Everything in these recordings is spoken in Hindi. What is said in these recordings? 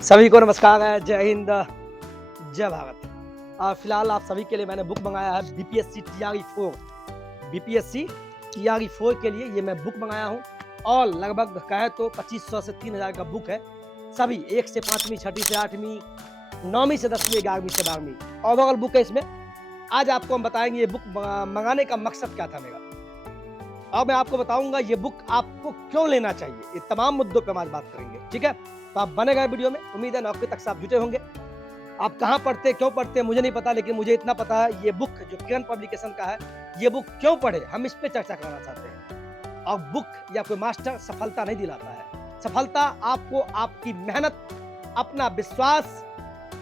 सभी को नमस्कार है, जय हिंद, जय भारत। फिलहाल आप सभी के लिए मैंने बुक मंगाया है बीपीएससी टीआरई 4। बीपीएससी टीआरई 4 के लिए ये मैं बुक मंगाया हूँ और लगभग कहे तो 2500 से 3000 का बुक है। सभी 1 से 5वीं, 6वीं से 8वीं, 9वीं से 10वीं, 11वीं से 12वीं ओवरऑल बुक है इसमें। आज आपको हम बताएंगे ये बुक मंगाने का मकसद क्या था मेरा, और मैं आपको बताऊंगा ये बुक आपको क्यों लेना चाहिए। ये तमाम मुद्दों पर हम आज बात करेंगे, ठीक है। तो आप बने गए वीडियो में, उम्मीद है नौकरी तक से आप जुटे होंगे। आप कहाँ पढ़ते, क्यों पढ़ते मुझे नहीं पता, लेकिन मुझे इतना पता है ये बुक जो किरण पब्लिकेशन का है, ये बुक क्यों पढ़े हम इस पे चर्चा करना चाहते हैं। और बुक या कोई मास्टर सफलता नहीं दिलाता है। सफलता आपको आपकी मेहनत, अपना विश्वास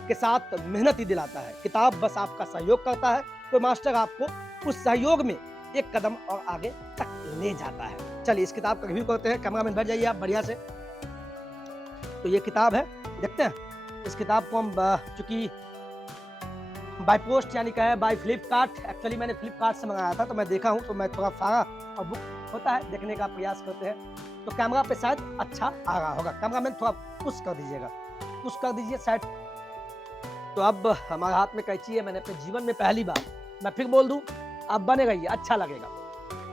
के साथ मेहनत ही दिलाता है। किताब बस आपका सहयोग करता है, कोई मास्टर आपको उस सहयोग में एक कदम और आगे तक ले जाता है। चलिए इस किताब का रिव्यू करते हैं। कैमरा मैन बैठ जाइए आप बढ़िया से। तो ये किताब है, देखते हैं इस किताब को हम। चूंकि बाय पोस्ट यानी कहे बाय फ्लिपकार्ट, एक्चुअली मैंने फ्लिपकार्ट से मंगाया था, तो मैं देखा हूँ, तो मैं थोड़ा सारा और बुक होता है देखने का प्रयास करते हैं, तो कैमरा पे शायद अच्छा आ रहा होगा। कैमरा मैन थोड़ा पुश कर दीजिएगा, पुश कर दीजिए साइड। तो अब हमारे हाथ में कैंची है। मैंने अपने जीवन में पहली बार, मैं फिर बोल दूं, आप बने रहिए, अच्छा लगेगा।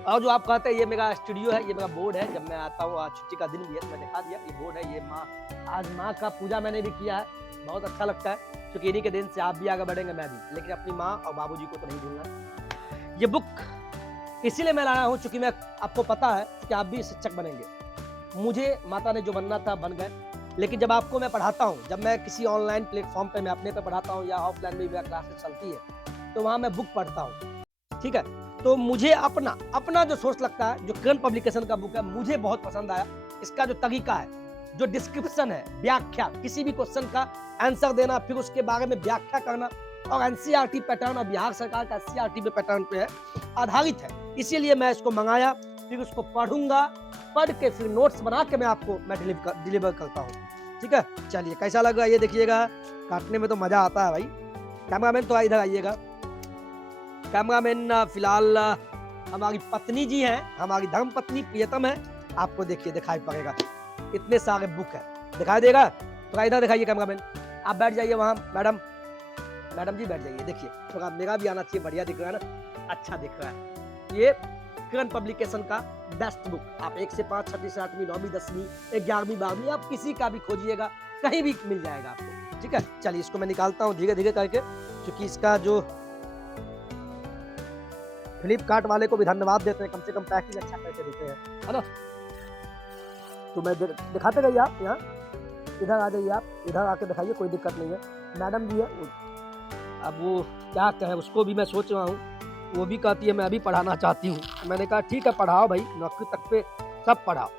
और जो आप कहते हैं ये मेरा स्टूडियो है, ये मेरा बोर्ड है। जब मैं आता हूँ, आज छुट्टी का दिन भी है, तो मैं दिखा दिया ये बोर्ड है। ये माँ, आज माँ का पूजा मैंने भी किया है, बहुत अच्छा लगता है, क्योंकि इन्हीं के दिन से आप भी आगे बढ़ेंगे, मैं भी। लेकिन अपनी माँ और बाबूजी को तो नहीं भूलना। ये बुक इसीलिए मैं लाया हूँ क्योंकि मैं, आपको पता है कि आप भी शिक्षक बनेंगे। मुझे माता ने जो बनना था बन गए, लेकिन जब आपको मैं पढ़ाता हूँ, जब मैं किसी ऑनलाइन प्लेटफॉर्म पे मैं अपने पे पढ़ाता हूँ या ऑफलाइन में मेरा क्लासेस चलती है, तो वहाँ मैं बुक पढ़ता हूँ, ठीक है। तो मुझे अपना जो सोर्स लगता है, जो किरण पब्लिकेशन का बुक है, मुझे बहुत पसंद आया। इसका जो तरीका है, जो डिस्क्रिप्शन है, व्याख्या, किसी भी क्वेश्चन का आंसर देना, फिर उसके बारे में व्याख्या करना, और एनसीईआरटी पैटर्न और बिहार सरकार का एससीईआरटी पे पैटर्न पे है आधारित है। इसीलिए मैं इसको मंगाया, फिर उसको पढ़ूंगा, पढ़ के फिर नोट्स बना के मैं आपको डिलीवर करता हूँ, ठीक है। चलिए कैसा लग रहा है ये देखिएगा, काटने में तो मजा आता है भाई। कैमरामैन तो इधर आइएगा। कैमरामैन फिलहाल हमारी पत्नी जी हैं, हमारी धर्म पत्नी प्रियतम है। आपको देखिए दिखाई पड़ेगा, इतने सारे बुक है, दिखाई देगा। थोड़ा इधर दिखाइए कैमरामैन, आप बैठ जाइए वहाँ। मैडम जी बैठ जाइए। देखिए थोड़ा मेरा भी आना चाहिए, बढ़िया दिख रहा है ना, अच्छा दिख रहा है। ये किरण पब्लिकेशन का बेस्ट बुक, आप 1 से 5, 6वीं से 8वीं, 9वीं, 10वीं, 11वीं, 12वीं, आप किसी का भी खोजिएगा, कहीं भी मिल जाएगा आपको, ठीक है। चलिए इसको मैं निकालता हूँ धीरे धीरे करके, क्योंकि इसका जो फ्लिपकार्ट वाले को भी धन्यवाद देते हैं, कम से कम पैकिंग अच्छा करके देते हैं, है ना। तो मैं दिखाते रहिए आप, यहाँ इधर आ जाइए, आप इधर आके दिखाइए, कोई दिक्कत नहीं है। मैडम जी है, अब वो क्या कहे, उसको भी मैं सोच रहा हूँ, वो भी कहती है मैं अभी पढ़ाना चाहती हूँ। मैंने कहा ठीक है पढ़ाओ भाई, नौकरी तक पे सब पढ़ाओ,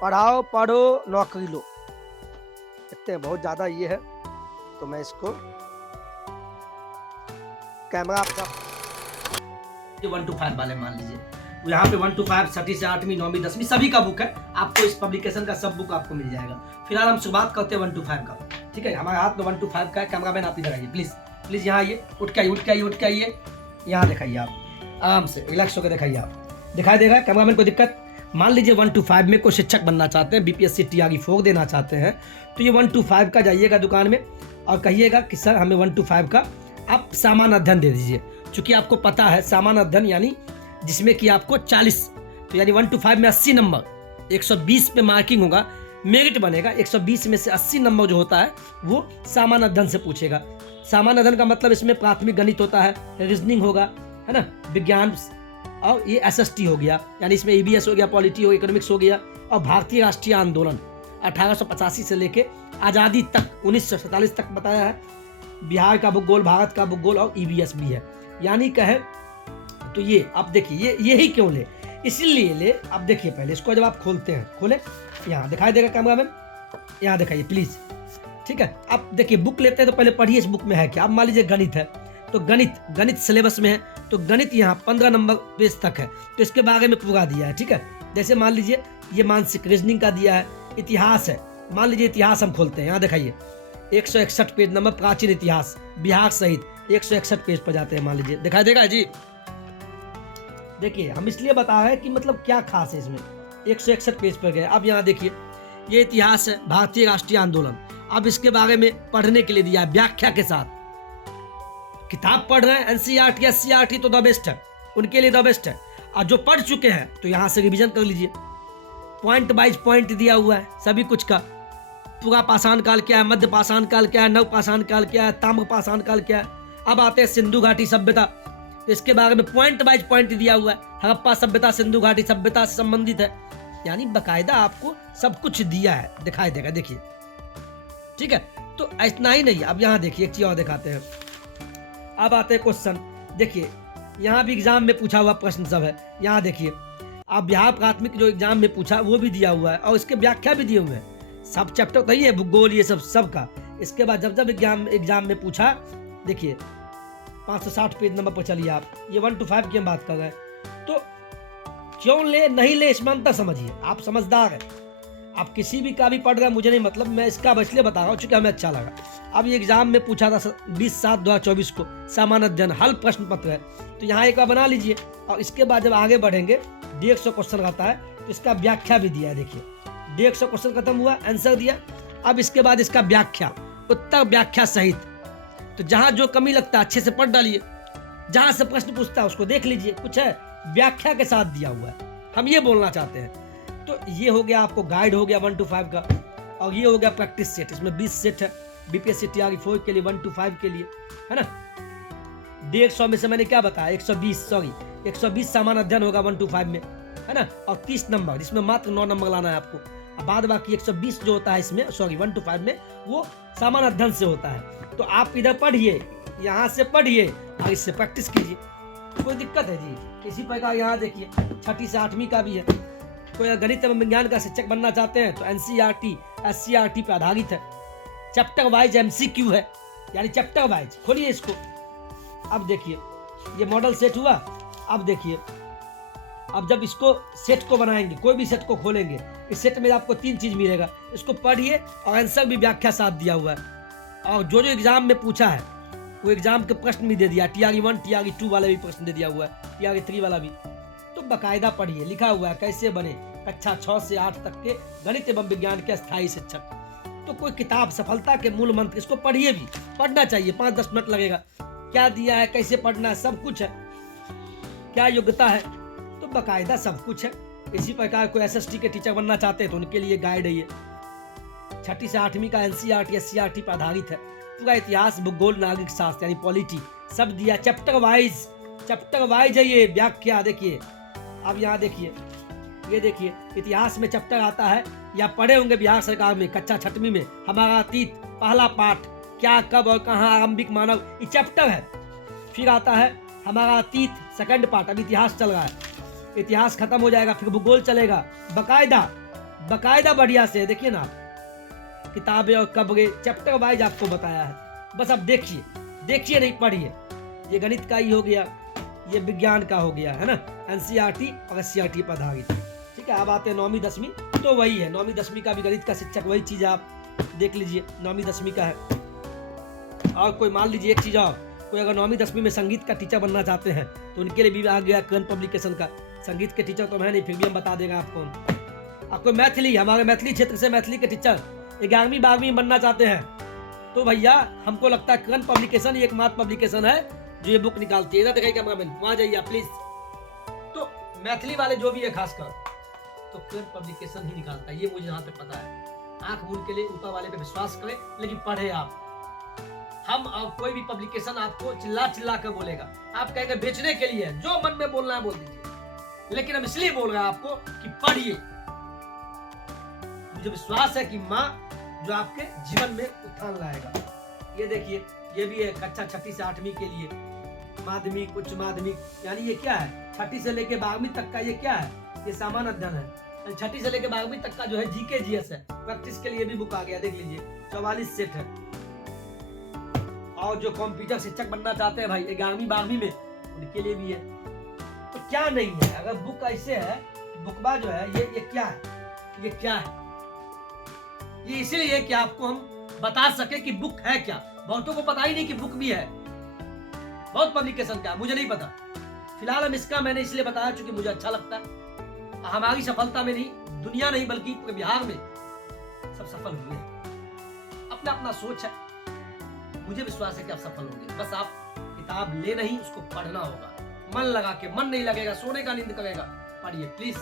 पढ़ाओ पढ़ो नौकरी लो। देखते हैं बहुत ज़्यादा ये है, तो मैं इसको कैमरा आपका 1 to 5 वाले मान लीजिए, यहाँ पे 1 to 5, 6वीं से 8वीं, 9वीं, 10वीं सभी का बुक है। आपको इस पब्लिकेशन का सब बुक आपको मिल जाएगा। फिलहाल हम शुरुआत करते हैं 1 to 5 का, ठीक है। हमारे हाथ में 1 to 5 का है। कैमरामैन आप इधर आइए प्लीज, प्लीज यहाँ आइए, उठ के आइए, यहाँ दिखाइए आप, आराम से रिलैक्स होकर दिखाइए आप, दिखाई देगा कैमरामैन, कोई दिक्कत। मान लीजिए 1 to 5 में कोई शिक्षक बनना चाहते हैं, बीपीएससी टीआरई 4 देना चाहते हैं, तो ये 1 to 5 का जाइएगा दुकान में और कहिएगा कि सर हमें 1 to 5 का आप सामान्य अध्ययन दे दीजिए। चूंकि आपको पता है सामान्य अध्ययन यानी जिसमें कि आपको 40, तो यानी 1 to 5 में 80 नंबर, 120 पे मार्किंग होगा, मेरिट बनेगा। 120 में से 80 नंबर जो होता है वो सामान्य अध्ययन से पूछेगा। सामान्य अध्ययन का मतलब इसमें प्राथमिक गणित होता है, रीजनिंग होगा, है ना, विज्ञान, और ये एसएसटी हो गया, यानी इसमें ईबीएस हो गया, पॉलिटी हो गया, इकोनॉमिक्स हो गया, और भारतीय राष्ट्रीय आंदोलन 1885 से लेके आज़ादी तक 1947 तक बताया है। बिहार का भूगोल, भारत का भूगोल, और ईबीएस भी है। यानी कहे तो ये आप देखिए, यही क्यों ले, इसीलिए ले। आप देखिए पहले इसको, जब आप खोलते हैं, खोले, यहाँ दिखाई देगा कैमरामैन, यहाँ दिखाइए प्लीज, ठीक है। आप देखिए बुक लेते हैं तो पहले पढ़िए इस बुक में है क्या। अब मान लीजिए गणित है, तो गणित सिलेबस में है, तो गणित यहाँ 15 नंबर पेज तक है, तो इसके बारे में पूरा दिया है, ठीक है। जैसे मान लीजिए ये मानसिक रीजनिंग का दिया है, इतिहास है, मान लीजिए इतिहास हम खोलते हैं, यहाँ दिखाइए 161 पेज नंबर, प्राचीन इतिहास बिहार सहित 161 पेज पर जाते हैं, मान लीजिए दिखाई देगा जी। देखिए हम इसलिए बता रहे हैं कि मतलब क्या खास है इसमें, 161 पेज पर गए। अब यहाँ देखिए ये इतिहास है, भारतीय राष्ट्रीय आंदोलन, अब इसके बारे में पढ़ने के लिए दिया है व्याख्या के साथ। किताब पढ़ रहे हैं एनसीईआरटी एससीईआरटी तो द बेस्ट है, उनके लिए द बेस्ट है। और जो पढ़ चुके हैं तो यहाँ से रिवीजन कर लीजिए। पॉइंट बाइज पॉइंट दिया हुआ है सभी कुछ का। पूरा पाषाण काल क्या है, मध्य पाषाण काल क्या है, नव पाषाण काल क्या है, ताम्र पाषाण काल क्या है। अब आते हैं सिंधु घाटी सभ्यता, तो इसके बारे में पॉइंट बाइज पॉइंट दिया हुआ है। हड़प्पा सभ्यता सिंधु घाटी सभ्यता से संबंधित है, यानी बकायदा आपको सब कुछ दिया है, दिखाई देगा। देखिए ठीक है, तो इतना ही नहीं, अब यहाँ देखिए एक चीज और दिखाते हैं। अब आते हैं क्वेश्चन, देखिए यहाँ भी एग्जाम में पूछा हुआ प्रश्न सब है। यहाँ देखिए आप बिहार प्राथमिक जो एग्जाम में पूछा वो भी दिया हुआ है और इसके व्याख्या भी दिए हुए हैं। सब चैप्टर तो ही है, भूगोल ये सब का। इसके बाद जब एग्जाम में पूछा, देखिए 560 पेज नंबर पर चलिए आप, ये 1 to 5 की हम बात कर रहे हैं। तो क्यों ले नहीं ले इसमें अंतर समझिए, आप समझदार हैं। आप किसी भी का भी पढ़ रहे हैं, मुझे नहीं मतलब, मैं इसका इसलिए बता रहा हूँ चूंकि हमें अच्छा लगा। अब ये एग्जाम में पूछा था 20/7/2024 को, सामान्य अध्ययन हल प्रश्न पत्र है, तो यहाँ एक बार बना लीजिए। और इसके बाद जब आगे बढ़ेंगे 150 क्वेश्चन रहता है, तो इसका व्याख्या भी दिया है। देखिए 150 क्वेश्चन खत्म हुआ, आंसर दिया। अब इसके बाद इसका व्याख्या, उत्तर व्याख्या सहित, तो जहां जो कमी लगता है अच्छे से पढ़ डालिए, जहां से प्रश्न पूछता है उसको देख लीजिए, कुछ है व्याख्या के साथ दिया हुआ है, हम ये बोलना चाहते हैं। तो ये हो गया आपको गाइड हो गया 1 to 5 का, और ये हो गया प्रैक्टिस सेट, इसमें 20 सेट है बीपीएससी टीआरई 4 के लिए, 1 to 5 के लिए, है ना। 150 में से मैंने क्या बताया, 120 सामान्य अध्ययन होगा 1 to 5 में, है ना, और 30 नंबर, जिसमें मात्र 9 नंबर लाना है आपको। अब बाद बाकी 120 जो होता है इसमें, 1 to 5 में, वो सामान्य अध्ययन से होता है। तो आप इधर पढ़िए, यहाँ से पढ़िए और इससे प्रैक्टिस कीजिए, कोई दिक्कत है जी। इसी प्रकार यहाँ देखिए 6ठी से 8वीं का भी है। कोई गणित एवं विज्ञान का शिक्षक बनना चाहते हैं तो एनसीईआरटी एससीईआरटी पे आधारित है। चैप्टर वाइज एमसीक्यू है, यानी चैप्टर वाइज। खोलिए इसको, अब देखिए ये मॉडल सेट हुआ। अब देखिए, अब जब इसको सेट को बनाएंगे, कोई भी सेट को खोलेंगे, इस सेट में आपको 3 चीज मिलेगा, इसको पढ़िए और आंसर भी व्याख्या साथ दिया हुआ है। और जो एग्जाम में पूछा है वो एग्जाम के प्रश्न भी दे दिया, टीआरई 1 टीआरई 2 वाला भी प्रश्न दे दिया हुआ है, टीआरई 3 वाला भी। तो बकायदा पढ़िए, लिखा हुआ है कैसे बने कक्षा 6 से 8 तक के गणित एवं विज्ञान के अस्थायी शिक्षक। तो कोई किताब सफलता के मूल मंत्र, इसको पढ़िए भी, पढ़ना चाहिए, 5-10 मिनट लगेगा। क्या दिया है, कैसे पढ़ना है, सब कुछ है, क्या योग्यता है, तो बकायदा सब कुछ है। इसी प्रकार कोई एसएसटी के टीचर बनना चाहते हैं तो उनके लिए गाइड है ये। 6ठी से 8वीं का एनसीईआरटी एससीईआरटी पर आधारित है। पूरा इतिहास, भूगोल, नागरिक शास्त्र यानी पॉलिटी सब दिया, चैप्टर वाइज है ये व्याख्या। देखिए अब यहाँ देखिए, ये देखिए इतिहास में चैप्टर आता है, या पढ़े होंगे बिहार सरकार में कक्षा 6वीं में, हमारा अतीत पहला पाठ, क्या कब और कहाँ आरंभिक मानव, ये चैप्टर है। फिर आता है हमारा अतीत सेकंड पार्ट, अब इतिहास चल रहा है, इतिहास खत्म हो जाएगा, फिर भूगोल चलेगा। बकायदा बढ़िया से देखिए ना, किताबें और कब्रें चैप्टर वाइज आपको बताया है। बस अब देखिए नहीं पढ़िए। ये गणित का ही हो गया, ये विज्ञान का हो गया, है ना, एनसीईआरटी और एससीईआरटी पर आधारित। ठीक है, अब आते हैं 9वीं 10वीं, तो वही है 9वीं 10वीं का भी गणित का शिक्षक, वही चीज आप देख लीजिए, 9वीं 10वीं का है। और कोई मान लीजिए एक चीज और, कोई अगर 9वीं 10वीं में संगीत का टीचर बनना चाहते हैं तो उनके लिए भी आ गया कर्ण पब्लिकेशन का। संगीत के टीचर तो मैं नहीं, फिर भी हम बता देगा आपको। आपको मैथिली, हमारे मैथिली क्षेत्र से मैथिली के टीचर 11वीं 12वीं बनना चाहते हैं तो भैया हमको लगता है कर्ण पब्लिकेशन एकमात्र पब्लिकेशन है जो ये बुक निकालती है। इधर देखिए कैमरामैन, वहां जाइए प्लीज। तो मैथिली वाले जो भी है खासकर, तो कर्ण पब्लिकेशन ही निकालता है, ये मुझे जहां तक पता है। आंख मूंद के लिए ऊपर वाले पे विश्वास करें, लेकिन पढ़े आप। हम और कोई भी पब्लिकेशन आपको चिल्ला कर बोलेगा, आप कहेंगे बेचने के लिए, जो मन में बोलना है बोल दीजिए, लेकिन हम इसलिए बोल रहे हैं आपको कि पढ़िए। मुझे विश्वास है कि माँ जो आपके जीवन में उत्थान लाएगा। ये देखिए, ये भी है कक्षा 6ठी से 8वीं के लिए, माध्यमिक, उच्च माध्यमिक, यानी ये क्या है 6ठी से लेके 12वीं तक का, ये क्या है, ये सामान्य अध्ययन है। 6ठी से लेके 12वीं तक का जो है जीके जीएस है, प्रैक्टिस के लिए भी बुक आ गया, देख लीजिए 44 सेट है। और जो कंप्यूटर शिक्षक बनना चाहते हैं भाई 11वीं 12वीं में, उनके लिए भी है। तो क्या नहीं है, अगर बुक ऐसे है, बुकबा जो है ये क्या है, ये क्या है, ये इसीलिए कि आपको हम बता सके कि बुक है क्या। बहुतों को पता ही नहीं कि बुक भी है, बहुत पब्लिकेशन का मुझे नहीं पता। फिलहाल हम इसका मैंने इसलिए बताया क्योंकि मुझे अच्छा लगता है। हमारी सफलता में नहीं, दुनिया नहीं, बल्कि पूरे बिहार में सब सफल हुए हैं। अपना अपना सोच है। मुझे विश्वास है कि आप सफल होंगे। बस आप किताब ले नहीं, उसको पढ़ना होगा मन लगा के। मन नहीं लगेगा, सोने का नींद करेगा, पढ़िए प्लीज।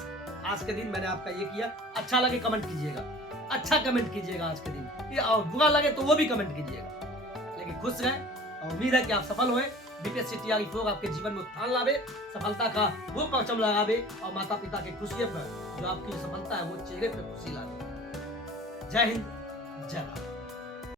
आज के दिन मैंने आपका ये किया। अच्छा लगे कमेंट कीजिएगा, अच्छा कमेंट कीजिएगा आज के दिन। ये और बुरा लगे तो वो भी कमेंट कीजिएगा, लेकिन खुश रहें। और उम्मीद है कि आप सफल होए। बीपीएससी टीआरई 4 आपके जीवन में उत्थान लावे, सफलता का वो परचम लगावे और माता पिता की खुशी पर जो आपकी सफलता है वो चेहरे पे खुशी लावे। जय हिंद, जय भारत।